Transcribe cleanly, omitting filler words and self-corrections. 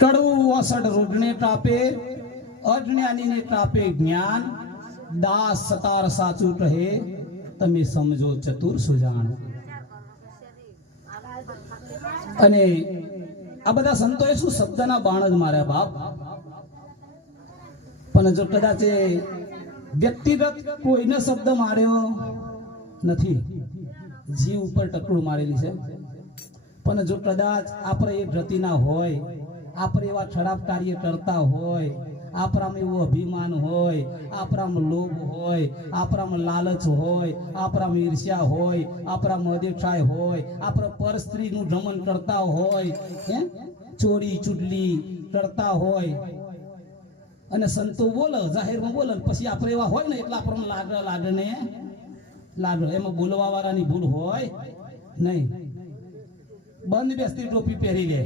કડવું ઓસડ રોગને તાપે, અજ્ઞાનીને તાપે જ્ઞાન, દાસ સતાર સાચું કહે, તમે સમજો ચતુર સુજાણ. અને આ બધા સંતોએ શું શબ્દના બાણ જ માર્યા બાપ. પણ જો કદાચ વ્યક્તિગત કોઈને શબ્દ માર્યો નથી, જીવ ઉપર ટકડું મારેલી છે. પણ જો કદાચ આપણે એ ગતિના હોય, આપણે એવા ખરાબ કાર્ય કરતા હોય, આપણામાં એવું અભિમાન હોય, આપણામાં લોભ હોય, આપણામાં લાલચ હોય, આપણામાં ઈર્ષ્યા હોય, આપણામાં અદેખાય હોય, આપણે પર સ્ત્રીનું દમન કરતા હોય, ચોરી ચૂડલી કરતા હોય, અને સંતો બોલે જાહેરમાં બોલે, પછી આપણે એવા હોય ને એટલે આપણને લાગે એમાં બોલવા વાળાની ભૂલ હોય નહીં. બંધ બેસતી ટોપી પહેરી લે.